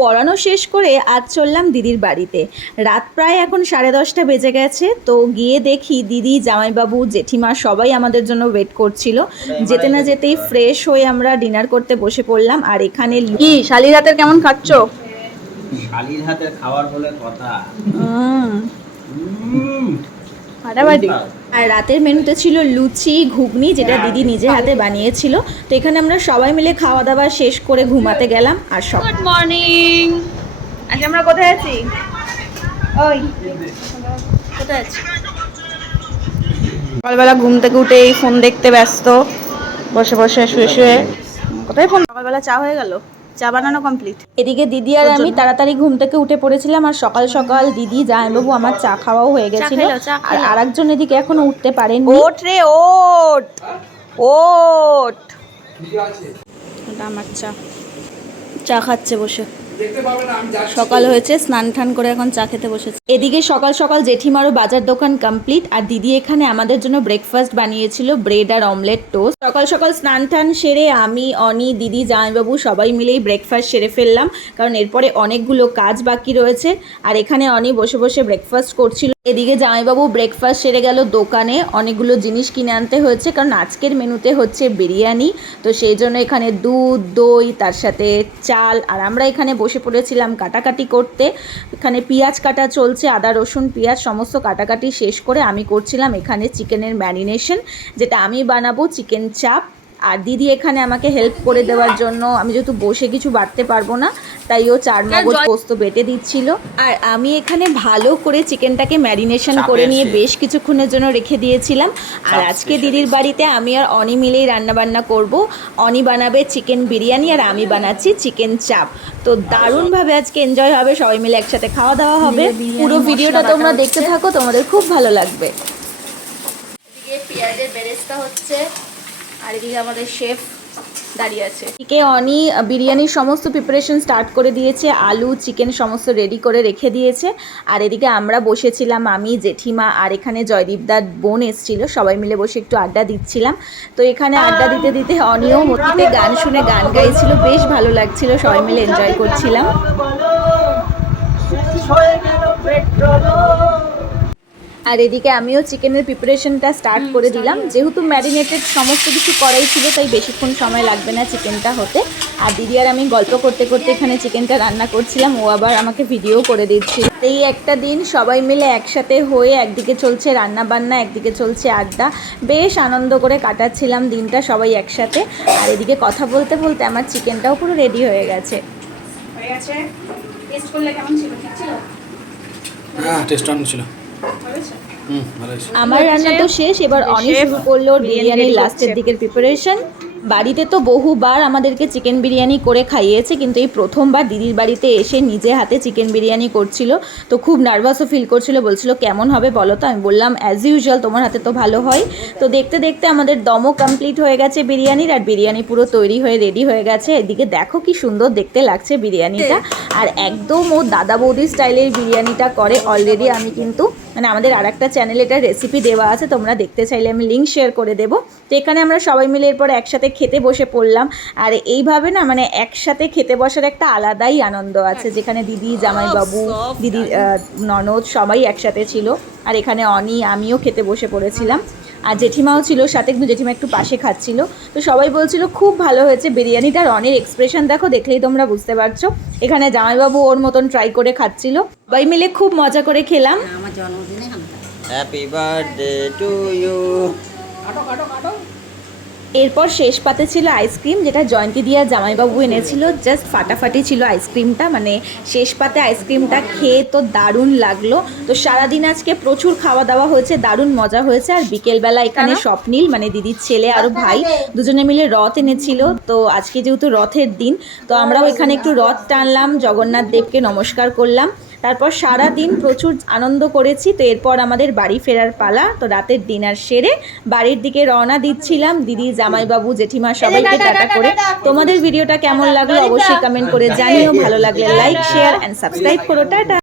পড়ানো শেষ করে আজ চললাম দিদির বাড়িতে। রাত প্রায় এখন 10:30 বেজে গেছে। তো গিয়ে দেখি দিদি, জামাইবাবু, জেঠিমা সবাই আমাদের জন্য ওয়েট করছিল। যেতে না যেতেই ফ্রেশ হয়ে আমরা ডিনার করতে বসে পড়লাম। আর এখানে কি শালির হাতের কেমন খাচ্ছ? শালির হাতের খাবার বলে কথা। ফাটাফাটি। আর রাতের মেনুতে ছিল লুচি, ঘুগনি, যেটা দিদি নিজে হাতে বানিয়েছিল। তো এখানে আমরা সবাই মিলে খাওয়া দাওয়া শেষ করে ঘুমাতে গেলাম। আর সব গুড মর্নিং। আজ আমরা কোথায় আছি? ওই কোথায় আছি? সকালবেলা ঘুম থেকে উঠে এই ফোন দেখতে ব্যস্ত, বসে বসে শুয়ে শুয়ে। কোথায় ফোন? সকালবেলা চা হয়ে গেল, চা বানানো কমপ্লিট। এদিকে দিদি আর আমি তাড়াতাড়ি ঘুম থেকে উঠে পড়েছিলাম। আর সকাল সকাল দিদি, জামাইবাবু আমার চা খাওয়াও হয়ে গেছিল। আর আরেকজন এদিকে এখনো উঠতে পারেনি। ওঠ রে ওঠ ওঠ। এটা আমার চা, চা খাচ্ছে বসে। সকাল হয়েছে, স্নান টান করে এখন চা খেতে বসেছে। এদিকে সকাল সকাল জেঠিমারও বাজার দোকান কমপ্লিট। আর দিদি এখানে আমাদের জন্য ব্রেকফাস্ট বানিয়েছিল, ব্রেড আর অমলেট টোস্ট। সকাল সকাল স্নান টান সেরে আমি, অনি, দিদি, জামাইবাবু সবাই মিলেই ব্রেকফাস্ট সেরে ফেললাম, কারণ এরপরে অনেকগুলো কাজ বাকি রয়েছে। আর এখানে অনি বসে বসে ব্রেকফাস্ট করছিল। এদিকে জামাইবাবু ব্রেকফাস্ট সেরে গেল দোকানে, অনেকগুলো জিনিস কিনে আনতে হয়েছে, কারণ আজকের মেনুতে হচ্ছে বিরিয়ানি। তো সেই জন্য এখানে দুধ, দই, তার সাথে চাল। আর আমরা এখানে বসে পড়েছিলাম কাটাকাটি করতে। এখানে পেঁয়াজ কাটা চলছে, আদা রসুন পেঁয়াজ সমস্ত কাটাকাটি শেষ করে আমি করছিলাম এখানে চিকেনের ম্যারিনেশন, যেটা আমি বানাবো চিকেন চাপ। আর দিদি এখানে আমাকে হেল্প করে দেওয়ার জন্য, আমি যেহেতু বসে কিছু বাটতে পারবো না, তাই ও চারমগজ পোস্ত বেটে দিচ্ছিল। আর আমি এখানে ভালো করে চিকেনটাকে ম্যারিনেশন করে নিয়ে বেশ কিছুক্ষণের জন্য রেখে দিয়েছিলাম। আর আজকে দিদির বাড়িতে আমি আর অনি মিলেই রান্নাবান্না করব। অনি বানাবে চিকেন বিরিয়ানি আর আমি বানাচ্ছি চিকেন চাপ। তো দারুণভাবে আজকে এনজয় হবে, সবাই মিলে একসাথে খাওয়া দাওয়া হবে। পুরো ভিডিওটা তোমরা দেখতে থাকো, তোমাদের খুব ভালো লাগবে। এদিকে পেঁয়াজের বেরেস্তা হচ্ছে, আর এদিকে আমাদের শেফ দাঁড়িয়ে আছে। এদিকে অনি বিরিয়ানির সমস্ত প্রিপারেশন স্টার্ট করে দিয়েছে, আলু, চিকেন সমস্ত রেডি করে রেখে দিয়েছে। আর এদিকে আমরা বসেছিলাম, আমি, জেঠিমা, আর এখানে জয়দীপদার বোন এসেছিল, সবাই মিলে বসে একটু আড্ডা দিচ্ছিলাম। তো এখানে আড্ডা দিতে দিতে অনিও মতিতে গান শুনে গান গাইছিল, বেশ ভালো লাগছিল, সবাই মিলে এনজয় করছিলাম। আর এদিকে আমিও চিকেনের প্রিপারেশনটা স্টার্ট করে দিলাম। যেহেতু ম্যারিনেটেড সমস্ত কিছু করাই ছিল, তাই বেশিক্ষণ সময় লাগবে না চিকেনটা হতে। আর দিদি আর আমি গল্প করতে করতে এখানে চিকেনটা রান্না করছিলাম, ও আবার আমাকে ভিডিও করে দিচ্ছিল। এই একটা দিন সবাই মিলে একসাথে হয়ে, একদিকে চলছে রান্না বান্না, একদিকে চলছে আড্ডা, বেশ আনন্দ করে কাটাচ্ছিলাম দিনটা সবাই একসাথে। আর এদিকে কথা বলতে বলতে আমার চিকেনটাও পুরো রেডি হয়ে গেছে। টেস্ট করলে কেমন ছিল? ঠিক ছিল? হ্যাঁ, টেস্ট অন ছিল। আমার রান্না তো শেষ, এবার অনেক শুরু করলো বিরিয়ানির লাস্টের দিকের প্রিপারেশন। বাড়িতে তো বহুবার আমাদেরকে চিকেন বিরিয়ানি করে খাইয়েছে, কিন্তু এই প্রথমবার দিদির বাড়িতে এসে নিজে হাতে চিকেন বিরিয়ানি করছিল। তো খুব নার্ভাসও ফিল করছিল, বলছিল কেমন হবে বলো তো। আমি বললাম অ্যাজ ইউজুয়াল, তোমার হাতে তো ভালো হয়। তো দেখতে দেখতে আমাদের দমও কমপ্লিট হয়ে গেছে বিরিয়ানির, আর বিরিয়ানি পুরো তৈরি হয়ে রেডি হয়ে গেছে। এদিকে দেখো কি সুন্দর দেখতে লাগছে বিরিয়ানিটা। আর একদম ও দাদা বৌদি স্টাইলের বিরিয়ানিটা করে। অলরেডি আমি কিন্তু মানে আমাদের আর একটা চ্যানেলে এটার রেসিপি দেওয়া আছে, তোমরা দেখতে চাইলে আমি লিঙ্ক শেয়ার করে দেবো। তো এখানে আমরা সবাই মিলে এরপর একসাথে খেতে বসে পড়লাম। আর এইভাবে না, মানে একসাথে খেতে বসার একটা আলাদাই আনন্দ আছে, যেখানে দিদি, জামাইবাবু, দিদি, ননদ সবাই একসাথে ছিল। আর এখানে অনি, আমিও খেতে বসে পড়েছিলাম। আর জেঠিমাও ছিল সাথে, কিন্তু জেঠিমা একটু পাশে খাচ্ছিল। তো সবাই বলছিল খুব ভালো হয়েছে বিরিয়ানিটার। অনেক এক্সপ্রেশন দেখো, দেখলেই তোমরা বুঝতে পারছো। এখানে জামাইবাবু ওর মতন ট্রাই করে খাচ্ছিল। সবাই মিলে খুব মজা করে খেলাম। আমার জন্মদিনে হ্যাপি বার্থডে টু ইউ। এরপর শেষ পাতে ছিল আইসক্রিম, যেটা জয়ন্তী দিয়া জামাইবাবু এনেছিল। জাস্ট ফাটাফাটি ছিল আইসক্রিমটা, মানে শেষ পাতে আইসক্রিমটা খেয়ে তো দারুণ লাগলো। তো সারাদিন আজকে প্রচুর খাওয়া দাওয়া হয়েছে, দারুণ মজা হয়েছে। আর বিকেলবেলা এখানে স্বপ্নীল, মানে দিদির ছেলে আর ভাই, দুজনে মিলে রথ এনেছিল। তো আজকে যেহেতু রথের দিন, তো আমরাও এখানে একটু রথ টানলাম, জগন্নাথ দেবকে নমস্কার করলাম। তারপর সারা দিন প্রচুর আনন্দ করেছি। তো এরপর আমাদের বাড়ি ফেরার পালা। তো রাতের ডিনার সেরে বাড়ির দিকে রওনা দিচ্ছিলাম, দিদি, জামাইবাবু, জেঠিমা সবাইকে টাটা করে। তোমাদের ভিডিওটা কেমন লাগলো অবশ্যই কমেন্ট করে জানিও। ভালো লাগলে লাইক, শেয়ার অ্যান্ড সাবস্ক্রাইব করো। টাটা।